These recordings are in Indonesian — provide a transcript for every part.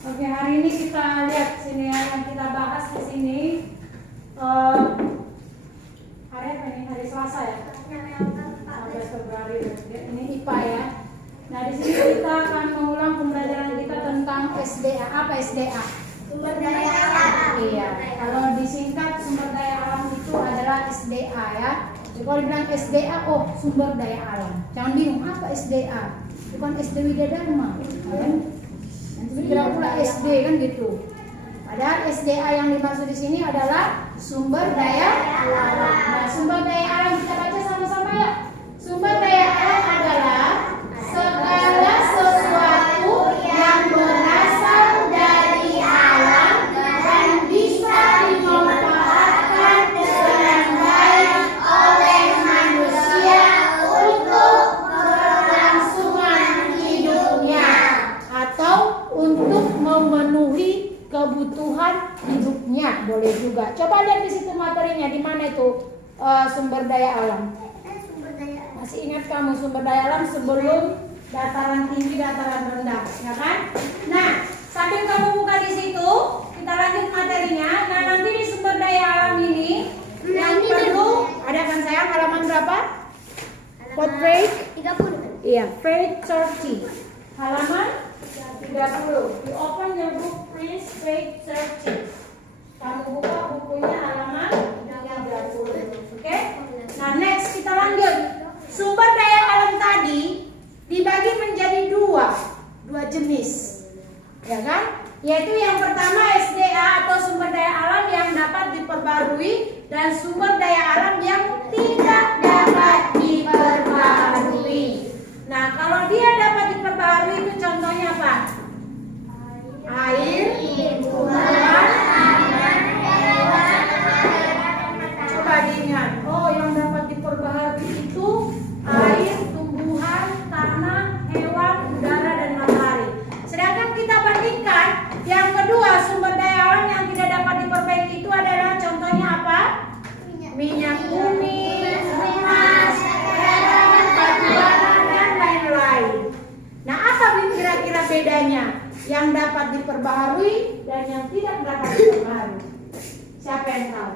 Oke, hari ini kita lihat sini ya, yang kita bahas di sini hari apa ini? Hari Selasa ya. 14 Februari. Ini IPA ya. Nah, di sini kita akan mengulang pembelajaran kita tentang SDA. Apa SDA? Sumber daya alam. Iya. Kalau disingkat sumber daya alam itu adalah SDA ya. Jadi kalau dibilang SDA, oh sumber daya alam. Jangan bingung apa SDA. Bukan SD Widadharma. Kan? Nanti kira pula SD kan gitu. Padahal SDA yang dimaksud di sini adalah sumber daya alam. Nah, sumber daya alam kita baca sama-sama ya. Sumber daya alam adalah segala sesuatu yang berasal dari alam dan bisa dimanfaatkan dengan baik oleh manusia untuk kelangsungan hidupnya atau untuk memenuhi kebutuhan hidupnya, boleh juga. Coba lihat di situ materinya, di mana itu sumber daya alam. Sumber daya alam. Masih ingat kamu sumber daya alam sebelum dataran tinggi, dataran rendah, ya kan? Nah, sambil kamu buka di situ, kita lanjut materinya. Nah, nanti di sumber daya alam ini yang perlu ada kan sayang, halaman berapa? Portrait 30. Iya, page 30. Halaman 30. You open your book please, page 30. Kamu buka bukunya halaman 30. Oke? Nah, next kita lanjut. Sumber daya alam tadi dibagi menjadi dua jenis. Ya kan? Yaitu yang pertama SDA atau sumber daya alam yang dapat diperbarui dan sumber daya alam yang tidak dapat diperbarui. Nah, kalau dia dapat diperbarui itu contohnya apa? Air, tumbuhan, coba diingat. Oh, yang dapat diperbarui itu air, tumbuhan, tanah, hewan, udara, dan matahari. Sedangkan kita bandingkan yang kedua, sumber daya alam yang tidak dapat diperbaiki itu adalah contohnya apa? Minyak bumi, emas, perak, batu bara, dan lain-lain. Nah, apa kira-kira bedanya? Yang dapat diperbaharui dan yang tidak dapat diperbaharui. Siapa yang tahu?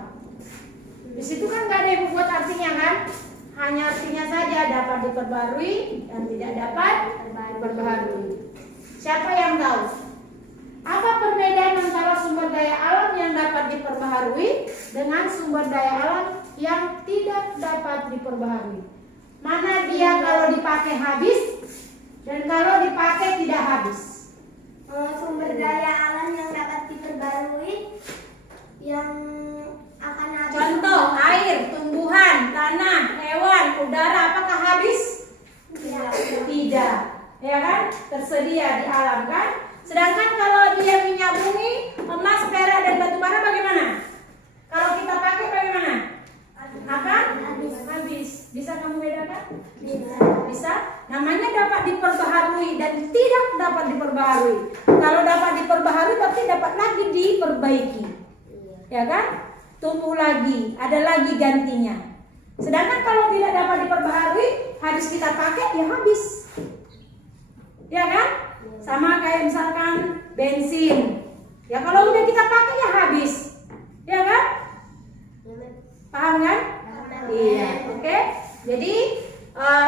Di situ kan nggak ada yang buat artinya kan? Hanya artinya saja dapat diperbaharui dan tidak dapat diperbaharui. Siapa yang tahu? Apa perbedaan antara sumber daya alam yang dapat diperbaharui dengan sumber daya alam yang tidak dapat diperbaharui? Mana dia kalau dipakai habis dan kalau dipakai tidak habis? Sumber daya alam yang dapat diperbarui yang akan habis. Contoh, air, tumbuhan, tanah, hewan, udara, apakah habis? Tidak. Ya kan? Tersedia di alam kan? Sedangkan kalau dia minyak bumi, emas, perak, dan batu bara bagaimana? Kalau kita pakai bagaimana? Akan habis. Bisa kamu bedakan? Bisa. Namanya dapat diperbaharui dan tidak dapat diperbaharui. Kalau dapat diperbaharui berarti dapat lagi diperbaiki. Ya kan? Tumbuh lagi, ada lagi gantinya. Sedangkan kalau tidak dapat diperbaharui, habis kita pakai ya habis. Ya kan? Sama kayak misalkan bensin. Ya kalau udah kita pakai ya habis. Ya kan? Paham kan? Iya, oke. Jadi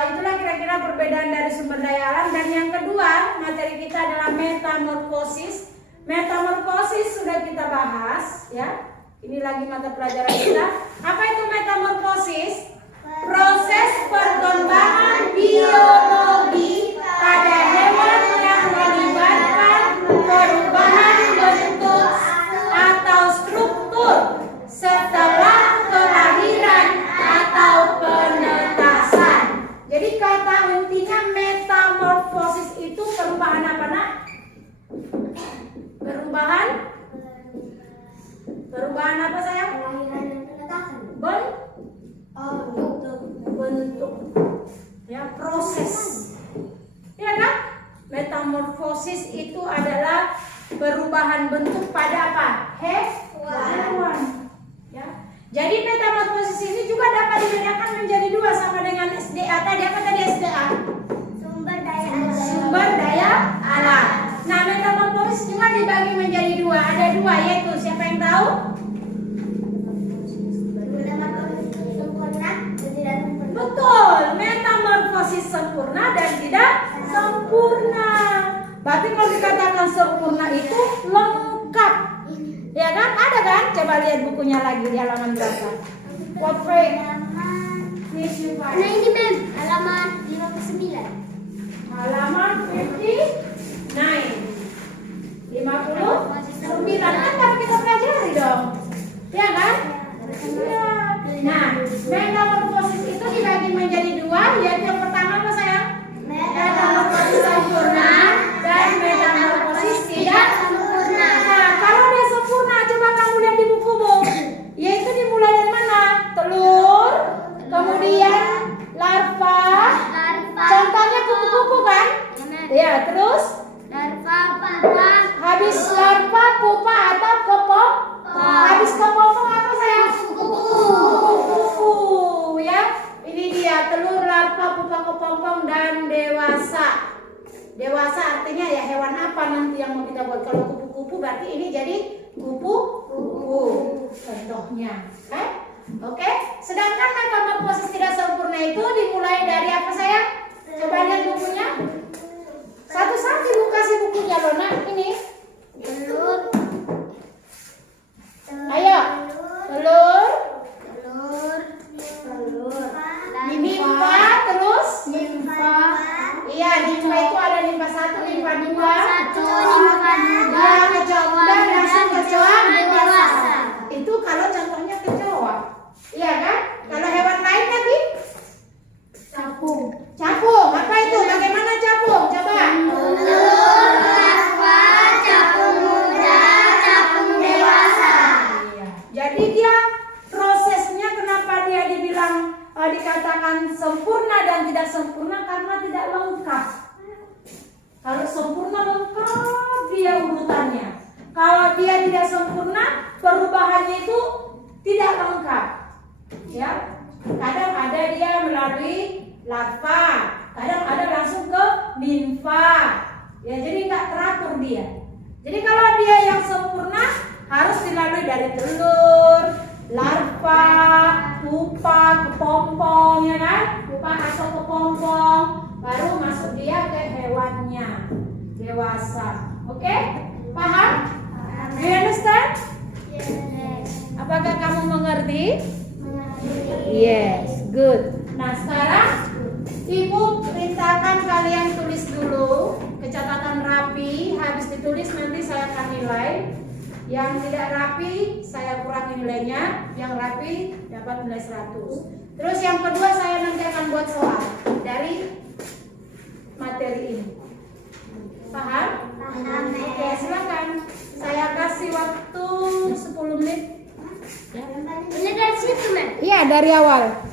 itulah kira-kira perbedaan dari sumber daya alam. Dan yang kedua materi kita adalah metamorfosis. Metamorfosis sudah kita bahas ya. Ini lagi mata pelajaran kita. Apa itu metamorfosis? Proses perkembangan biologi pada hewan yang melibatkan perubahan bentuk atau struktur setelah kelahiran atau penetasan. Jadi kata intinya metamorfosis itu perubahan apa nak? Perubahan apa sayang? Kelahiran dan penetasan. Bentuk. Ya, proses. Ya kan? Metamorfosis itu adalah perubahan bentuk pada apa? Hewan. Ya. Jadi metamorfosis ini juga dapat dibedakan menjadi dua sama dengan SDA tadi. Apa tadi SDA? Sumber daya alam. Sumber daya alam. Nah, metamorfosis metamorfosis cuma dibagi menjadi dua. Ada dua, yaitu siapa yang tahu? Sempurna dan tidak sempurna. Betul, metamorfosis sempurna dan tidak sempurna. Berarti kalau dikatakan sempurna itu lengkap. Ya kan? Ada kan? Coba lihat bukunya lagi di halaman berapa. What page? Nah ini mem, halaman 59. Halaman 59. 59 kan baru kita pelajari dong. Ya kan? Ya. Nah, metamorfosis itu dibagi menjadi dua, yaitu yang pertama apa sayang? Metamorfosis sempurna dan metamorfosis tidak sempurna. Nah, kalau dia sempurna, coba kamu lihat di bukumu. Yaitu dimulai dari mana? Telur, kemudian larva. Contohnya kupu-kupu kan? Ya, terus Larva, pupa. habis larva, pupa atau kepompong. Habis kepompong apa sayang? Kupu-kupu. Ya, ini dia telur, larva, pupa, kepompong dan dewasa. Dewasa artinya ya hewan apa nanti yang mau kita buat. Kalau kupu-kupu berarti ini jadi kupu-kupu. Contohnya, Oke. Sedangkan metamorfosis tidak sempurna itu dimulai dari apa sayang? Coba lihat bukunya. Satu-satu ibu kasih bukunya loh nak. Ini. Telur. Ayo. Telur. Nimfa terus. Iya, nimfa itu ada nimfa 1, nimfa 2. Nah, kecoa langsung kecoa dewasa. Itu kalau contohnya kecoa. Iya kan? Kalau hewan lain tadi? Capung. Capung. Apa itu? Bagaimana capung? Coba. Jadi dia prosesnya kenapa dia dibilang dikatakan sempurna dan tidak sempurna karena tidak lengkap. Kalau sempurna lengkap dia urutannya. Kalau dia tidak sempurna perubahannya itu tidak lengkap. Ya, kadang ada dia melalui larva, kadang ada langsung ke nimfa. Ya, jadi nggak teratur dia. Jadi kalau dia yang sempurna harus dilalui dari telur, larva, pupa, kepompong, ya kan? Pupa atau kepompong, baru masuk dia ke hewannya dewasa. Oke? Paham? Do you understand? Apakah kamu mengerti? Yes, good. Nah sekarang ibu perintahkan kalian tulis dulu catatan rapi. Habis ditulis nanti saya akan nilai. Yang tidak rapi saya kurangi nilainya, yang rapi dapat nilai 100. Terus yang kedua saya nanti akan buat soal dari materi ini. Paham? Paham. Oke, silakan. Saya kasih waktu 10 menit. Ini dari situ, Mem. Iya, dari awal.